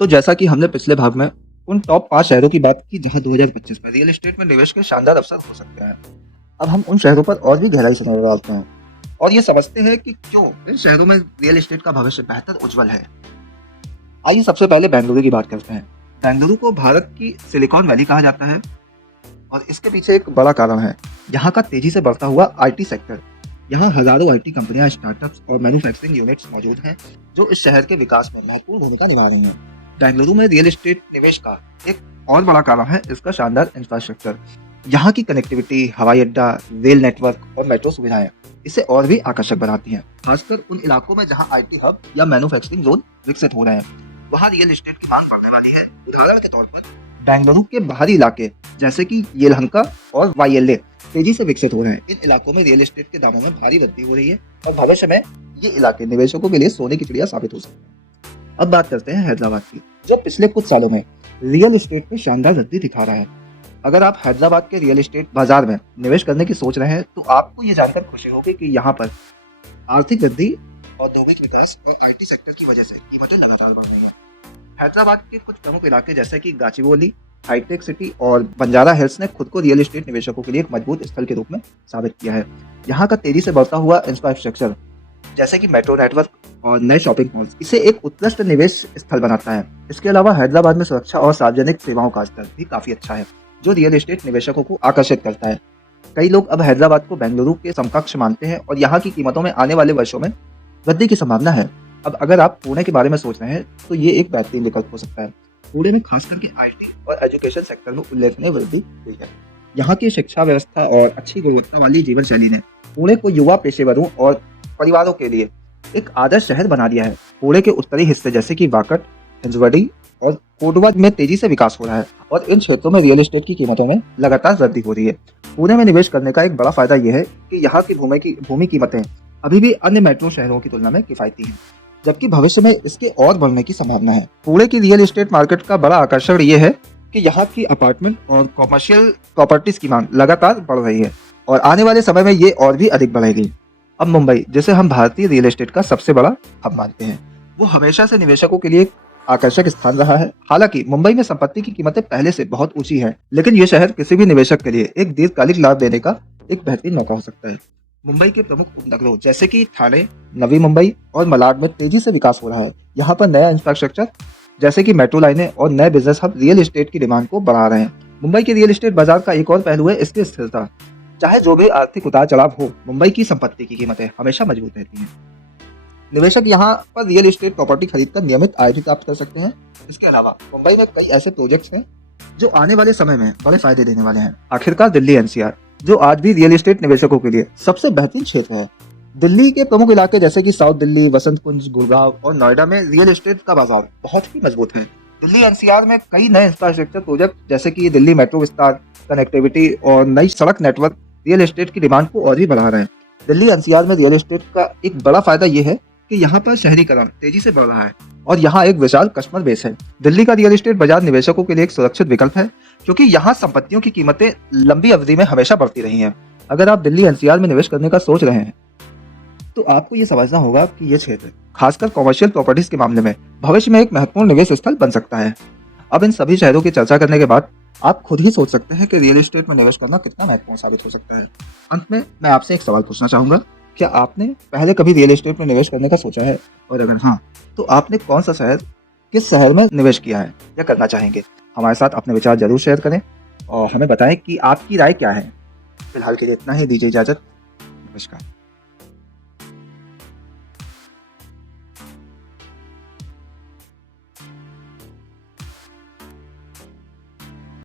तो जैसा कि हमने पिछले भाग में उन टॉप 5 शहरों की बात की जहां 2025 में रियल एस्टेट में निवेश के शानदार अवसर हो सकते हैं। अब हम उन शहरों पर और भी गहराई से नजर डालते हैं और ये समझते हैं कि क्यों इन शहरों में रियल एस्टेट का भविष्य बेहतर उज्जवल है। आइए सबसे पहले बेंगलुरु की बात करते हैं। बेंगलुरु को भारत की सिलिकॉन वैली कहा जाता है और इसके पीछे एक बड़ा कारण है यहाँ का तेजी से बढ़ता हुआ आईटी सेक्टर। यहाँ हजारों आईटी कंपनियां, स्टार्टअप्स और मैन्युफैक्चरिंग यूनिट्स मौजूद हैं जो इस शहर के विकास में महत्वपूर्ण भूमिका निभा रही हैं। बेंगलुरु में रियल एस्टेट निवेश का एक और बड़ा कारण है इसका शानदार इंफ्रास्ट्रक्चर। यहाँ की कनेक्टिविटी, हवाई अड्डा, रेल नेटवर्क और मेट्रो सुविधाएं इसे और भी आकर्षक बनाती हैं, खासकर उन इलाकों में जहाँ आईटी हब या मैन्युफैक्चरिंग जोन विकसित हो रहे हैं। वहाँ रियल एस्टेट की मांग बढ़ने वाली है। उदाहरण के तौर पर बेंगलुरु के बाहरी इलाके जैसे कि येलहंका और वाईएलए तेजी से विकसित हो रहे हैं। इन इलाकों में रियल एस्टेट के दामों में भारी वृद्धि हो रही है और भविष्य में ये इलाके निवेशकों के लिए सोने की चिड़िया साबित हो सकते हैं। अब बात करते हैं हैदराबाद की, जो पिछले कुछ सालों में रियल एस्टेट में शानदार वृद्धि दिखा रहा है। अगर आप हैदराबाद के रियल एस्टेट बाजार में निवेश करने की सोच रहे हैं तो आपको ये जानकर खुशी होगी कि यहाँ पर आर्थिक वृद्धि, औद्योगिक विकास और आईटी सेक्टर की वजह से कीमतें लगातार बढ़ रही हैं। हैदराबाद के कुछ प्रमुख इलाके जैसे कि गाचिबोली, हाईटेक सिटी और बंजारा हिल्स ने खुद को रियल एस्टेट निवेशकों के लिए एक मजबूत स्थल के रूप में साबित किया है। यहाँ का तेजी से बढ़ता हुआ इंफ्रास्ट्रक्चर जैसे कि मेट्रो नेटवर्क और नए शॉपिंग मॉल्स इसे एक उत्कृष्ट निवेश स्थल बनाता है। इसके अलावा हैदराबाद में सुरक्षा और सार्वजनिक सेवाओं का स्तर भी काफी अच्छा है जो रियल एस्टेट निवेशकों को आकर्षित करता है। कई लोग अब हैदराबाद को बेंगलुरु के समकक्ष मानते हैं और यहाँ की कीमतों में आने वाले वर्षों में वृद्धि की संभावना है। अब अगर आप पुणे के बारे में सोच रहे हैं तो ये एक बेहतरीन विकल्प हो सकता है। पुणे में खास करके आईटी और एजुकेशन सेक्टर में उल्लेखनीय वृद्धि हुई है। यहाँ की शिक्षा व्यवस्था और अच्छी गुणवत्ता वाली जीवन शैली ने पुणे को युवा पेशेवरों और परिवारों के लिए एक आदर्श शहर बना दिया है। पुणे के उत्तरी हिस्से जैसे कि वाकट, हिंजवडी और कोटवा में तेजी से विकास हो रहा है और इन क्षेत्रों में रियल एस्टेट की कीमतों में लगातार वृद्धि हो रही है। पुणे में निवेश करने का एक बड़ा फायदा यह है कि यहाँ की भूमि कीमतें अभी भी अन्य मेट्रो शहरों की तुलना में किफायती हैं, जबकि भविष्य में इसके और बढ़ने की संभावना है। पुणे की रियल एस्टेट मार्केट का बड़ा आकर्षण ये है कि यहाँ की अपार्टमेंट और कॉमर्शियल प्रॉपर्टीज की मांग लगातार बढ़ रही है और आने वाले समय में ये और भी अधिक बढ़ेगी। अब मुंबई, जिसे हम भारतीय रियल एस्टेट का सबसे बड़ा हब मानते हैं, वो हमेशा से निवेशकों के लिए एक आकर्षक स्थान रहा है। हालांकि मुंबई में संपत्ति की कीमतें पहले से बहुत ऊंची है, लेकिन ये शहर किसी भी निवेशक के लिए एक दीर्घकालिक लाभ देने का एक बेहतरीन मौका हो सकता है। मुंबई के प्रमुख उपनगरों जैसे कि ठाणे, नवी मुंबई और मलाड में तेजी से विकास हो रहा है। यहाँ पर नया इंफ्रास्ट्रक्चर जैसे कि मेट्रो लाइनें और नए बिजनेस हब रियल एस्टेट की डिमांड को बढ़ा रहे हैं। मुंबई के रियल एस्टेट बाजार का एक और पहलू है इसकी स्थिरता। चाहे जो भी आर्थिक उतार चढ़ाव हो, मुंबई की संपत्ति की कीमतें हमेशा मजबूत रहती हैं। निवेशक यहाँ पर रियल एस्टेट प्रॉपर्टी खरीदकर नियमित आय भी प्राप्त कर सकते हैं। इसके अलावा मुंबई में कई ऐसे प्रोजेक्ट्स हैं जो आने वाले समय में बड़े फायदे देने वाले हैं। आखिरकार दिल्ली एनसीआर, जो आज भी रियल एस्टेट निवेशकों के लिए सबसे बेहतरीन क्षेत्र है। दिल्ली के प्रमुख इलाके जैसे कि साउथ दिल्ली, वसंत कुंज, गुड़गांव और नोएडा में रियल एस्टेट का बाजार बहुत ही मजबूत है। दिल्ली एनसीआर में कई नए इंफ्रास्ट्रक्चर प्रोजेक्ट जैसे कि दिल्ली मेट्रो विस्तार, कनेक्टिविटी और नई सड़क नेटवर्क रियल एस्टेट की डिमांड को और भी बढ़ा रहे हैं। दिल्ली एनसीआर में रियल एस्टेट का एक बड़ा फायदा यह है कि यहाँ पर शहरीकरण तेजी से बढ़ रहा है और यहाँ एक विशाल कस्टमर बेस है। दिल्ली का रियल एस्टेट बाजार निवेशकों के लिए एक सुरक्षित विकल्प है क्योंकि यहाँ संपत्तियों की कीमतें लंबी अवधि में हमेशा बढ़ती रही हैं। अगर आप दिल्ली एनसीआर में निवेश करने का सोच रहे हैं तो आपको ये समझना होगा कि ये क्षेत्र खासकर कॉमर्शियल प्रॉपर्टीज के मामले में भविष्य में एक महत्वपूर्ण निवेश स्थल बन सकता है। अब इन सभी शहरों की चर्चा करने के बाद आप खुद ही सोच सकते हैं कि रियल एस्टेट में निवेश करना कितना महत्वपूर्ण साबित हो सकता है। अंत में मैं आपसे एक सवाल पूछना चाहूंगा, क्या आपने पहले कभी रियल एस्टेट में निवेश करने का सोचा है? और अगर हाँ, तो आपने कौन सा शहर, किस शहर में निवेश किया है या करना चाहेंगे? हमारे साथ अपने विचार जरूर शेयर करें और हमें बताएं कि आपकी राय क्या है। फिलहाल के लिए इतना ही, दीजिए इजाजत। नमस्कार।